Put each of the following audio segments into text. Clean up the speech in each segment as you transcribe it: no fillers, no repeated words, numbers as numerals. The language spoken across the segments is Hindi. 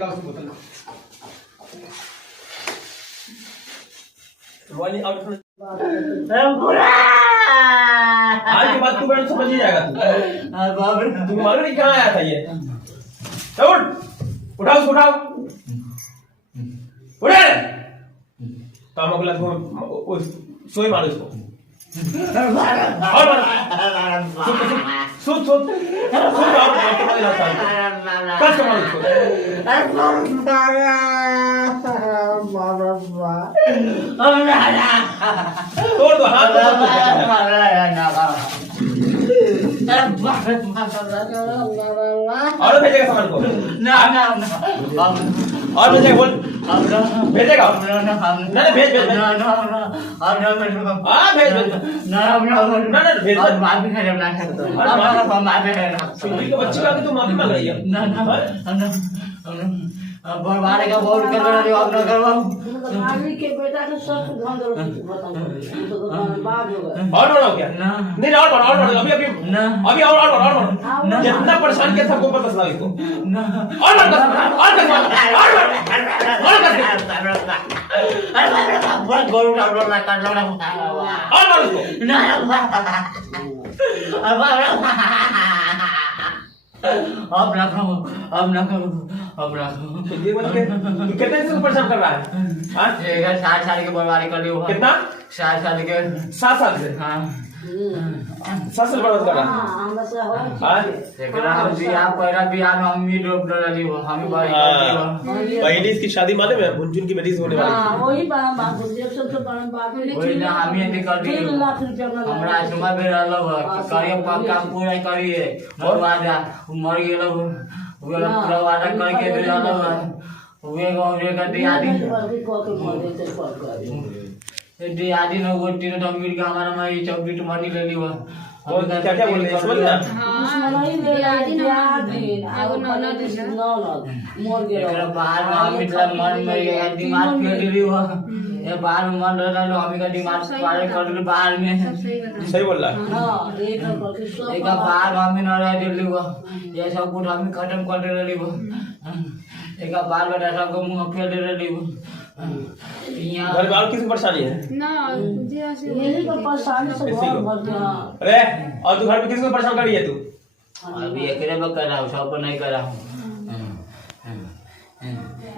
का उसकी बोतल वाली आउट आज के बाद तू बड़ा समझ ही जाएगा तू मालूम नहीं कहाँ आया था ये उठ उठाओ उसको उठाओ उठे काम अगला सोई मारो इसको और सुन सुन कस के मारो इसको तोड़ दो हाथ और भेजेगा सामान को और भेजेगा बोल भेजेगा ना भेज भेज हाँ भेज भेज ना भेज बच्ची का तू माफी मांग रही है बर्बाद का बहुत कर रहे हो अब ना करवाओ आदमी के बेटा के सब धन दौलत बताओ तो बाद होगा और बढ़ाओ क्या नहीं और बढ़ाओ अभी अभी अभी और जितना परेशान किया था वो बता दो इसको और बहुत गोल डाल रहा है कर रहा हूं और उसको अब ना करो ये मतलब कितने से परेशान कर रहा है हां 60 साल के बर्बादी कर लियो कितना 60 साल के 7 साल से हां 7 साल बर्बाद कर रहा है हां बस हो हां एकरा हम बियाह पहिला बियाह में हम मीट रोप डाली हो हम भाई पहली इसकी शादी मालूम है भुनचुन की बेटी से होने वाली हां वही बात रिएक्शन से बात में वही ना हम ये निकल दी 3 लाख रुपया हमरा समय में रहलो करिए काम पूरा करिए और वादा मर गेलो पूरा वादा करके दे रहलो वे का दियादी दियादी न गोटी न डंगीर का हमारा में चौकी टमाटी ले ली वो क्या क्या बोल रहे हैं समझ ना मोर गया बाहर में हम इतना मन में दिमाग फेल ली वो ये बाहर में मन रहा लो हम का दिमाग पार कर ली बाहर में सही बोल रहा है हां एक बाहर हम न रह दिल्ली वो ये सब कुछ हम खत्म कर दे रही वो एक बार बेटा सब को मुंह फेल दे रही वो घर में और किसी परेशानी है ना यही तो परेशानी से घर भर गया अरे और तू घर में किसी को परेशान कर रही है तू अभी अकेले में कर रहा हूँ सब को नहीं कर रहा हूँ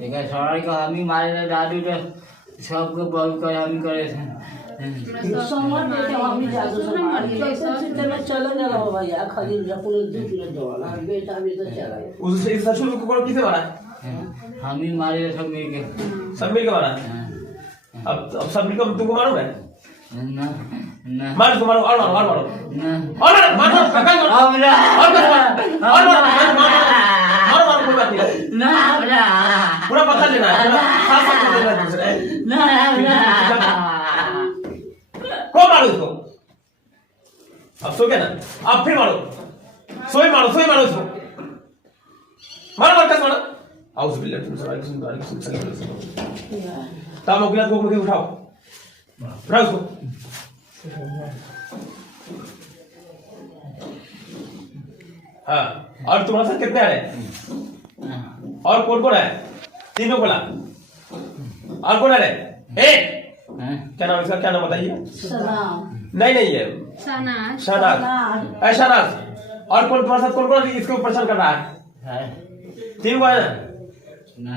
लेकिन सवाल का हम ही मारे दादू तो सबको बहुत कर हम करे थे समझ में कि हम ही जादू से मार कैसे चिंता में चले जा रहा हो भैया खरीद जा पूरे 2 किलो दवा बेटा भी तो चला उससे इस सचुल को किसे मारा हम ही मारे सब मिल के मारा अब सब मिल के तुमको मारो मैं ना ना मार उसको मारो और मारो ना और मारो काका और मारो कोई बात नहीं ना पूरा पता लेना है साफ लेना है दूसरे ना को मारो उसको अब सो गया ना अब फिर मारो सोई मारो उसको मारो मारो आउज़ बिल्लाह तुम सही ताम अगला को मुझे उठाओ उसको हाँ और तुम्हारे साथ कितने हैं और कौन है तीनों बोला और कौन है एक क्या नाम इसका क्या नाम बताइए नहीं है शहनाज और कौन तुम्हारे साथ कौन इसको परेशान कर रहा है 3 को है ना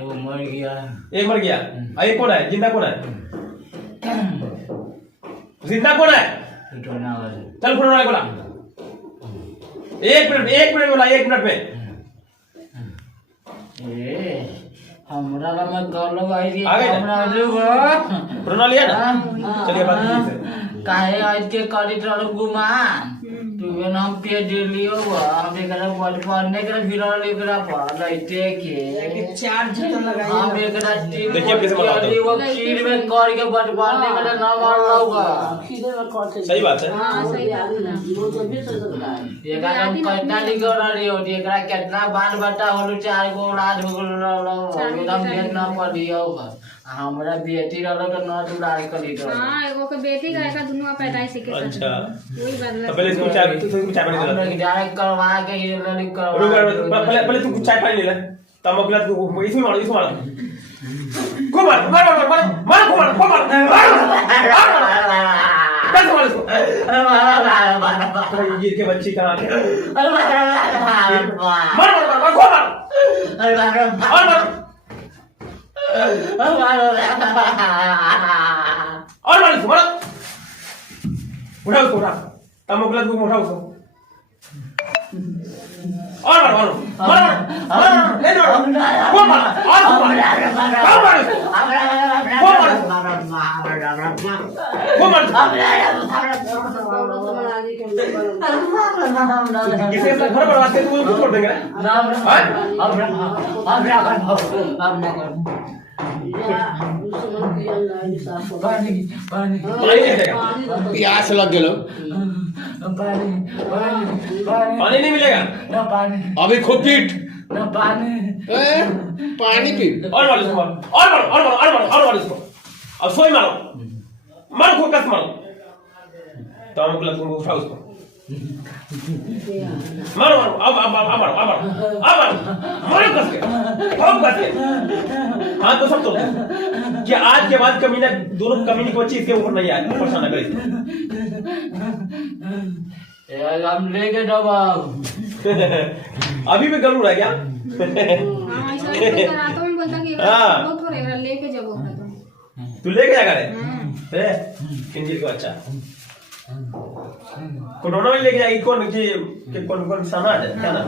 वो मर गया एक मर गया एक कौन है जिंदा कौन है चल फोन बोला 1 मिनट बोला 1 मिनट में हमरा में कर लो भाई आ गए प्रोना लिया ना चलिए बात कीजिए काहे आज के करी तो गुमान तू नाम पे दे लियो हम एकरा पढ़ने के वीडियो लेकरा पढ़ाइते के 4 जन लगाई हम एकरा टीम देखिए कैसे बनाते हो वो खीर में कर के पढ़ने के ना मार लऊगा खीर में करते सही बात है हां सही बात है वो तो भी सही लगता है एकरा हम कितना लिखो रही हो एकरा कितना बाल बटा होलो 4 गो राज हो गेलो एकदम भेट ना पड़ियो हमरा बेटी रहलो तो न दुलार करी तो हां एगो के बेटी का का दुनुआ पैदा सीखे अच्छा वही बदला तो पहले इसको चाय पानी हम डायरेक्ट करवा के ये ललित करवा पहले तू चाय पानी ले ले तमकला तू इसमें मारो को मार मार मार मार मार को मार कैसे मार इसको ये के बच्ची कहाँ है मार मार मार को मार और मार इसको मार उठा उसको उठा तमकला तू उठा उसको और मार मार मार ले लो को मार और को मार किसी का घर बर्बाद करके तू छोड़ देंगे ना प्यास लग गए पानी नहीं मिलेगा अभी खुद पीट पानी पानी पी और मार इसको और मार इसको अब सोई मारो मार को कस मारो तो हमको लगता है उठा उसको मारो अब मारो कस के हाँ तो सब तो कि आज के बाद कमीना दोनों कमीनी को चीज के ऊपर नहीं आए परेशान ना करे यार हम लेके दबाओ अभी भी गलू रह गया हाँ ऐसा नहीं कराता हूँ बोलता कि बहुत हो रहा लेके जाओ तू लेके जाएगा रे किंजल को अच्छा कोरोना में लेके जाएगी कौन कौन सामान है क्या नाम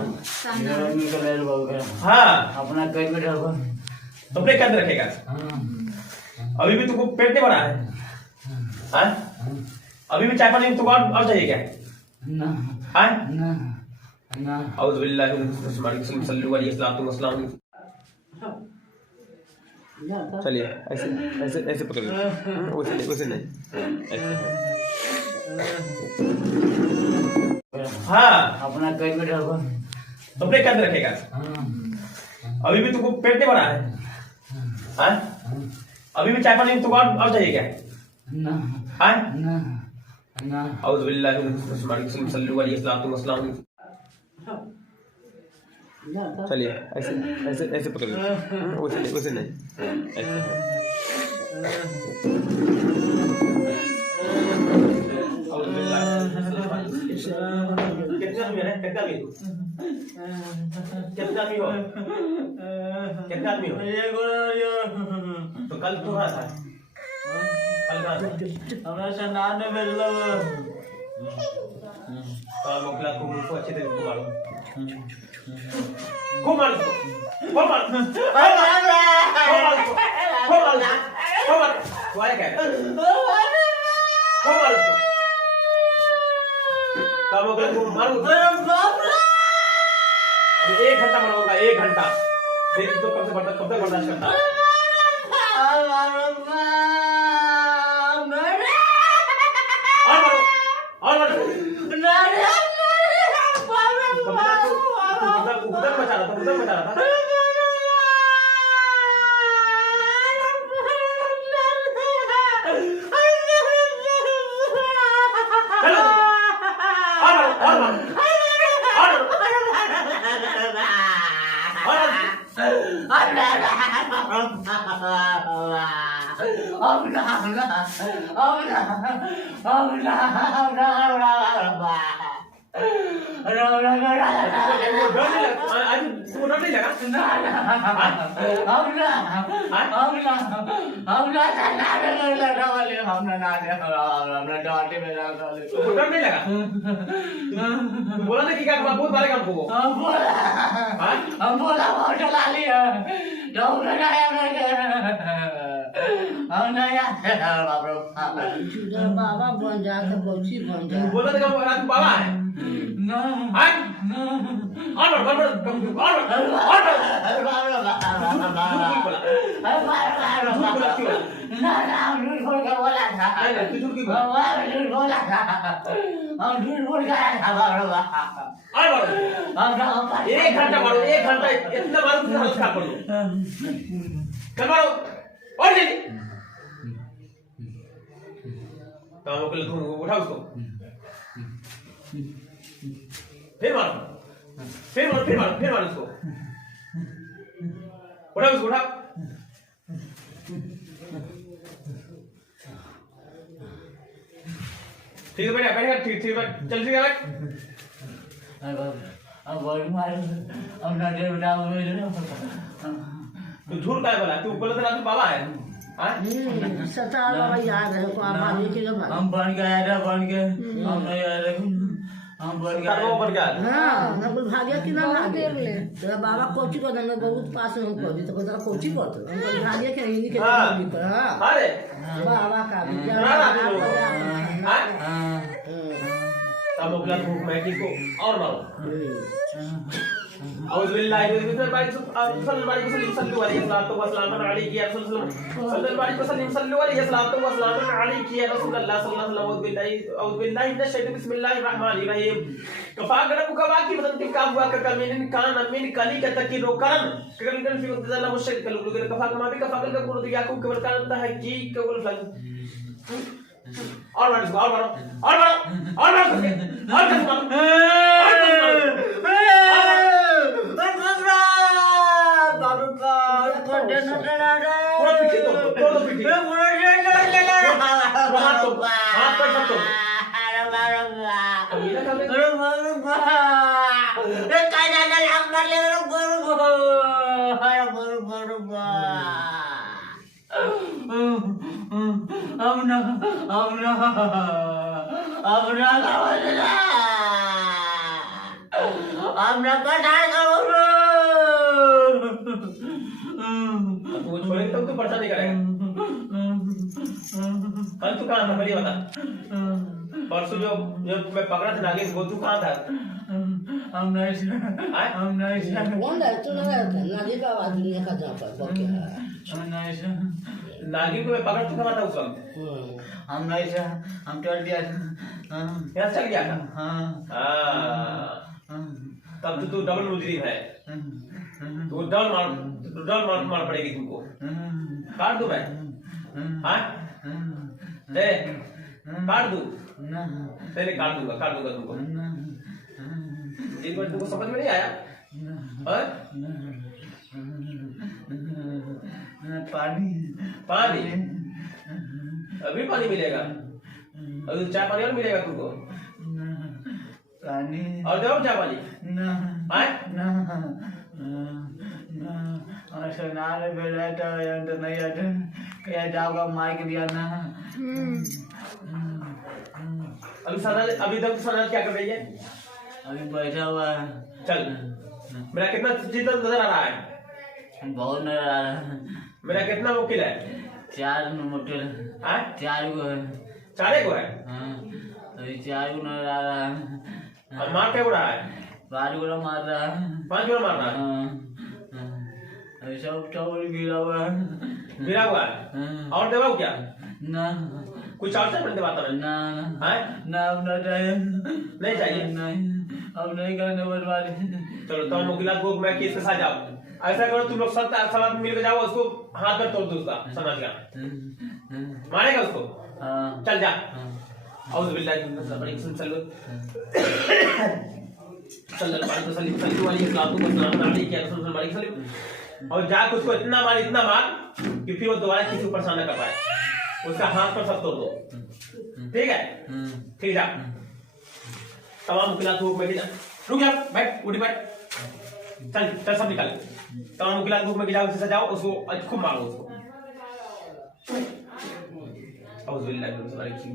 हाँ अपना पेट में डाल अपने के अंदर रखेगा अभी भी तुमको पेट नहीं भरा है हाँ अभी भी चाय पानी तुमको और चाहिए क्या हाँ औज़ बिल्लाहि मिनश शैतानिर सल्लल्लाहु अलैहि वसल्लम चलिए ऐसे ऐसे ऐसे पकड़िए वैसे नहीं हाँ अपना पेट में डाल अपने के अंदर रखेगा अभी भी तुमको पेट नहीं भरा है हाँ अभी भी चाय पानी तुमको और चाहिए क्या हाँ औज़ बिल्लाहि मिनश शैतानिर सल्लल्लाहु अलैहि वसल्लम चलिए ऐसे ऐसे ऐसे पकड़िए वैसे नहीं ऐसे कितना आदमी है कितना आदमी हो तो कल तो था कल का हमरा से नान भेल तो मोकला को मुझको अच्छे से मारो को मार वाले क्या को मार तब मोकला को मारो 1 घंटा मरोगा 1 घंटा फिर तो कब तक बर्दाश्त करता और मारो उधर बचा रहा था बोला ना कि क्या बहुत बारे काम को बोला बाबा बन जाते बच्ची बन जाते बोला था रात बाबा है एक घंटा मारो 1 घंटा इतना मारो नमस्कार कर लो कल मारो और जल्दी तो तुम उठा उसको फिर मारो उसको उठा उसको उठा ठीक है बैठ बैठ ठीक ठीक बैठ चल ठीक है बैठ अब बॉडी मार अब ना दे बेटा तू झूठ काय बोला तू बोला था तू बाबा है हां सतार बाबा याद है को आप आगे के भाई हम बन गए हम नहीं आए हम बन तारो गए ऊपर क्या हां ना कोई भागे कि ना भागे तेरा बाबा कोची को दंगा बहुत पास में को दी तो तेरा कोची को तो हम भागे के इन्हीं के हां अरे बाबा का हां तब अगला भूख मैं की को और मारो औज़ बिल्लाहि मिनश शैतानिर सल्लु अलैहि सल्लल्लाहु अलैहि या रसूल सल्लु अलैहि या रसूलल्लाह सल्लल्लाहु अलैहि औज़ बिल्लाहि मिनश शैतानिर बिस्मिल्लाहिर रहमानिर रहीम कफा गरबुका वाकी मदन का हुआ का मिन कान मिन कली का तकीरो करन कल फी वदल्ला मुशरिक कल कफा कमा भी कफा कल को याकूब के बरकात है की कबुल फल और मारो और मारो और मारो और मारो और मारो बाबू का कोडे नटरा रे पूरा पीछे तो पीछे पूरा हाथ तो हाथ पर सब तो अरे बाबा ये ना कर ले अरे बाबा ए काजा का लाग मार ले रे बाबा अरे बाबा amna kadar karo वो छोड़ेंगे तब तो परेशान नहीं करेगा कल तू कहाँ था पहले बता परसों जो मैं पकड़ा था नागिन वो तू कहाँ था हम नहीं कौन है तू ना नागी का आवाज दुनिया का जा पर ओके नागिन को मैं पकड़ तू कहाँ था उस वक्त हम नहीं हम चल दिया यहाँ चल गया था तब तो तू डबल मुजरिम है तो डबल मार पड़ेगी तुमको काट दो मैं हाँ दे काट दू पहले काट दूंगा तुमको एक बार तुमको समझ में नहीं आया हाँ? पानी अभी पानी मिलेगा अभी चाय पानी और मिलेगा तुमको पानी और जाओ चाय पानी नारे बेटा तो नहीं आते क्या जाओगा माइक दिया ना अभी तक सना क्या कर रही है अभी बैठा हुआ है चल मेरा कितना जीता नजर आ रहा है बहुत नजर आ रहा है मेरा कितना मुश्किल है 4 मोटे 4 को है 4 को है हाँ अभी 4 को नजर आ रहा है और मार क्या उड़ा है 5 को मार रहा है 5 को मार रहा है अभी सब चावल गिरा हुआ है गिरा हुआ है और दबाओ क्या ना कुछ और से दबाता है ना ना चाहिए नहीं चाहिए नहीं अब नहीं करने बर्बादी चलो तो मुकिला को मैं केस के साथ जाओ ऐसा करो तुम लोग सब साथ मिल के जाओ उसको हाथ पर तोड़ दो उसका समझ गया मारेगा उसको चल जा औज़ बिल्लाहि मिनश शैतानिर रजीम और जाके उसको इतना मार कि फिर वो दोबारा किसी को परेशान न कर पाए उसका हाथ पर सब तोड़ दो ठीक है ठीक जा तमाम मुकिलात को में जा रुक जा बैठ उठी बैठ चल सब निकाल तमाम मुकिलात को में जाओ उसे सजाओ उसको खूब मारो उसको औज़ बिल्लाहि मिनश शैतानिर रजीम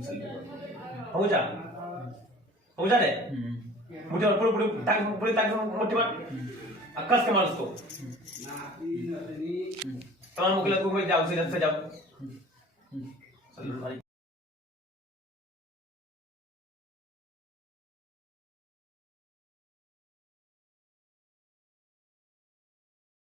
हो जा रे मुझे पूरी टांग मुट्ठी मार कस के मार उसको तमाम मुकिलात को में जाओ उसे सजाओ